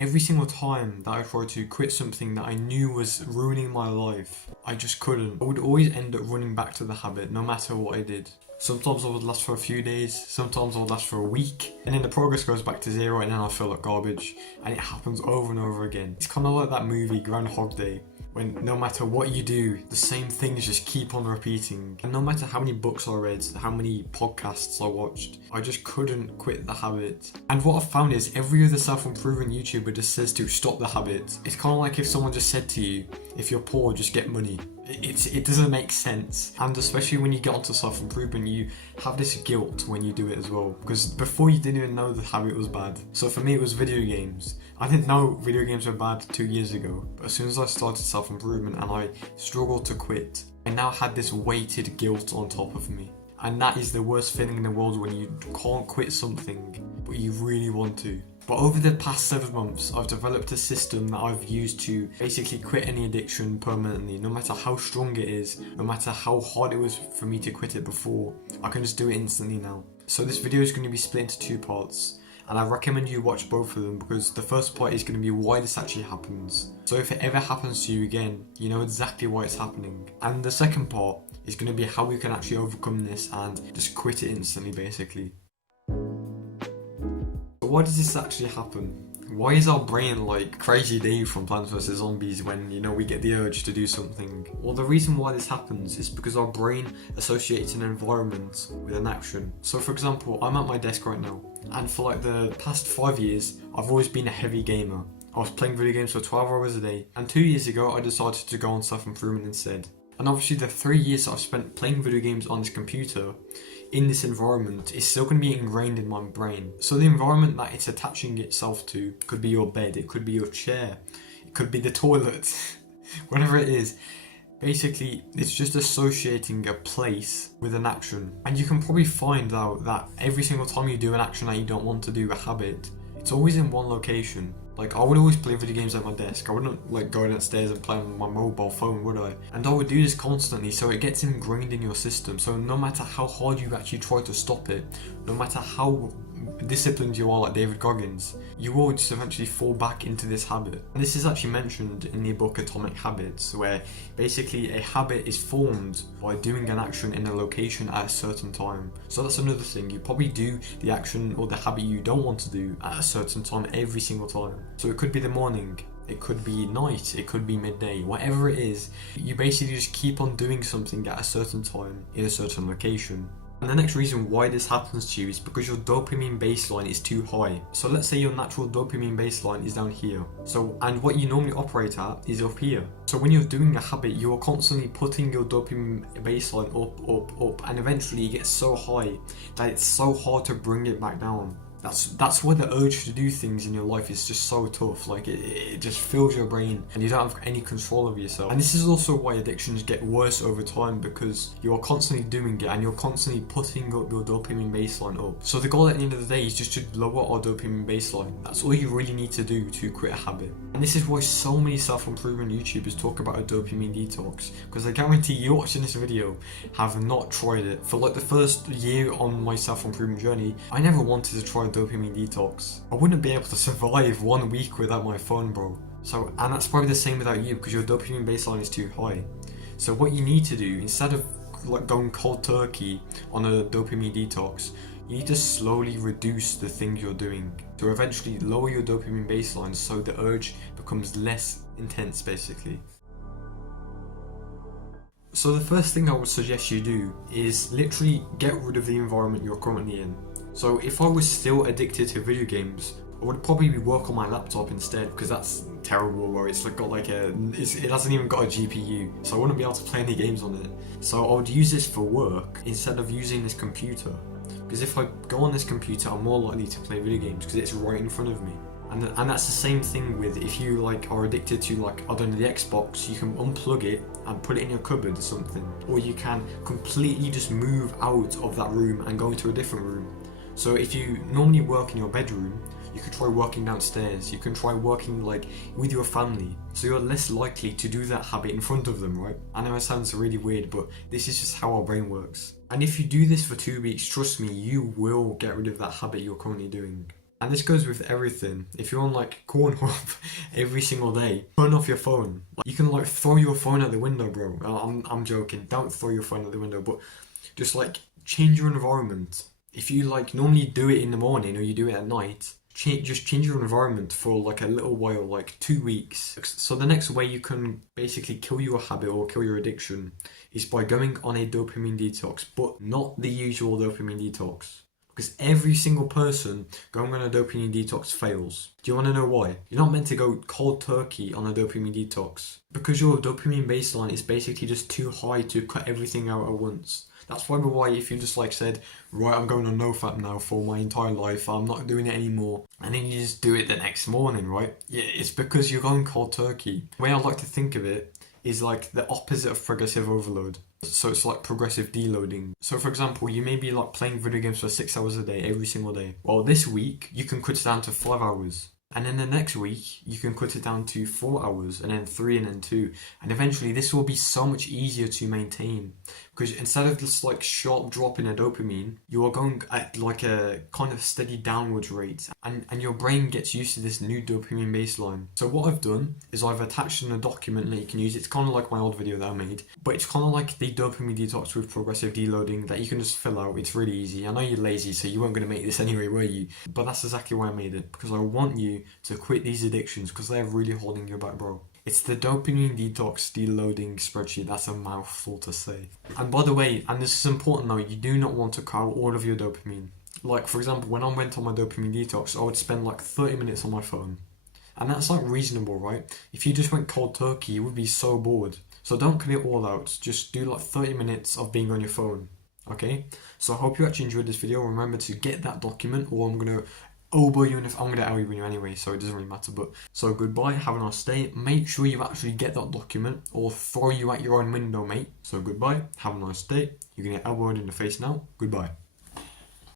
Every single time that I tried to quit something that I knew was ruining my life, I just couldn't. I would always end up running back to the habit no matter what I did. Sometimes I would last for a few days, sometimes I would last for a week, and then the progress goes back to zero and then I feel like garbage, and it happens over and over again. It's kind of like that movie Groundhog Day, when no matter what you do, the same things just keep on repeating. And no matter how many books I read, how many podcasts I watched, I just couldn't quit the habit. And what I've found is every other self-improvement YouTuber just says to stop the habit. It's kind of like if someone just said to you, if you're poor, just get money. It doesn't make sense. And especially when you get onto self-improvement, you have this guilt when you do it as well. Because before you didn't even know the habit was bad. So for me it was video games. I didn't know video games were bad 2 years ago. But as soon as I started self-improvement and I struggled to quit, I now had this weighted guilt on top of me. And that is the worst feeling in the world, when you can't quit something, but you really want to. But over the past 7 months, I've developed a system that I've used to basically quit any addiction permanently. No matter how strong it is, no matter how hard it was for me to quit it before, I can just do it instantly now. So this video is going to be split into 2 parts. And I recommend you watch both of them, because the first part is going to be why this actually happens. So if it ever happens to you again, you know exactly why it's happening. And the second part is going to be how you can actually overcome this and just quit it instantly, basically. But why does this actually happen? Why is our brain like Crazy Dave from Plants vs Zombies when, you know, we get the urge to do something? Well, the reason why this happens is because our brain associates an environment with an action. So for example, I'm at my desk right now, and for like the past 5 years, I've always been a heavy gamer. I was playing video games for 12 hours a day, and 2 years ago I decided to go on self-improvement instead. And obviously the 3 years that I've spent playing video games on this computer, in this environment, is still going to be ingrained in my brain. So the environment that it's attaching itself to could be your bed, it could be your chair, it could be the toilet, whatever it is. Basically, it's just associating a place with an action. And you can probably find out that every single time you do an action that you don't want to do, a habit, it's always in one location. Like, I would always play video games at my desk. I wouldn't like go downstairs and play on my mobile phone, would I? And I would do this constantly, so it gets ingrained in your system. So no matter how hard you actually try to stop it, no matter how disciplined you are like David Goggins, you will just eventually fall back into this habit. And this is actually mentioned in the book Atomic Habits, where basically a habit is formed by doing an action in a location at a certain time. So that's another thing, you probably do the action or the habit you don't want to do at a certain time every single time. So it could be the morning, it could be night, it could be midday, whatever it is, you basically just keep on doing something at a certain time in a certain location. And the next reason why this happens to you is because your dopamine baseline is too high. So let's say your natural dopamine baseline is down here. And what you normally operate at is up here. So when you're doing a habit, you are constantly putting your dopamine baseline up, and eventually it gets so high that it's so hard to bring it back down. That's why the urge to do things in your life is just so tough. Like it just fills your brain and you don't have any control over yourself. And this is also why addictions get worse over time, because you are constantly doing it and you're constantly putting up your dopamine baseline up. So the goal at the end of the day is just to lower our dopamine baseline. That's all you really need to do to quit a habit. And this is why so many self-improvement YouTubers talk about a dopamine detox, because I guarantee you watching this video have not tried it. For like the first year on my self-improvement journey, I never wanted to try a dopamine detox. I wouldn't be able to survive 1 week without my phone, bro. And that's probably the same without you, because your dopamine baseline is too high. So what you need to do, instead of like going cold turkey on a dopamine detox, you need to slowly reduce the things you're doing to eventually lower your dopamine baseline, so the urge becomes less intense, basically. So the first thing I would suggest you do is literally get rid of the environment you're currently in. So if I was still addicted to video games, I would probably work on my laptop instead, because that's terrible, where it's like got like it hasn't even got a GPU, so I wouldn't be able to play any games on it. So I would use this for work instead of using this computer, because if I go on this computer, I'm more likely to play video games because it's right in front of me. And that's the same thing with if you like are addicted to, like, I don't know, the Xbox, you can unplug it and put it in your cupboard or something, or you can completely just move out of that room and go into a different room. So if you normally work in your bedroom, you could try working downstairs, you can try working like with your family, so you're less likely to do that habit in front of them, right? I know it sounds really weird, but this is just how our brain works. And if you do this for 2 weeks, trust me, you will get rid of that habit you're currently doing. And this goes with everything. If you're on like Cornhub every single day, turn off your phone. Like, you can like throw your phone out the window, bro. I'm joking. Don't throw your phone out the window, but just like change your environment. If you like normally do it in the morning or you do it at night, just change your environment for like a little while, like 2 weeks. So the next way you can basically kill your habit or kill your addiction is by going on a dopamine detox, but not the usual dopamine detox. Because every single person going on a dopamine detox fails. Do you want to know why? You're not meant to go cold turkey on a dopamine detox. Because your dopamine baseline is basically just too high to cut everything out at once. That's probably why if you just like said, right, I'm going on no-fap now for my entire life, I'm not doing it anymore, and then you just do it the next morning, right? Yeah, it's because you're going cold turkey. The way I like to think of it is like the opposite of progressive overload. So it's like progressive deloading. So for example, you may be like playing video games for 6 hours a day, every single day. Well, this week, you can cut it down to 5 hours. And then the next week, you can cut it down to 4 hours, and then 3, and then 2. And eventually, this will be so much easier to maintain. Because instead of this like sharp drop in a dopamine, you are going at like a kind of steady downwards rate. And your brain gets used to this new dopamine baseline. So what I've done is I've attached in a document that you can use. It's kind of like my old video that I made. But it's kind of like the dopamine detox with progressive deloading that you can just fill out. It's really easy. I know you're lazy, so you weren't going to make this anyway, were you? But that's exactly why I made it. Because I want you to quit these addictions because they're really holding you back, bro. It's the dopamine detox deloading spreadsheet. That's a mouthful to say. And by the way, and this is important though, you do not want to cut out all of your dopamine. Like for example, when I went on my dopamine detox, I would spend like 30 minutes on my phone. And that's like reasonable, right? If you just went cold turkey, you would be so bored. So don't cut it all out. Just do like 30 minutes of being on your phone. Okay? So I hope you actually enjoyed this video. Remember to get that document, or I'm going to elbow you, and if I'm going to elbow you anyway, so it doesn't really matter. But so goodbye, have a nice day. Make sure you actually get that document, or throw you out your own window, mate. So goodbye, have a nice day. You're going to get elbowed in the face now. Goodbye.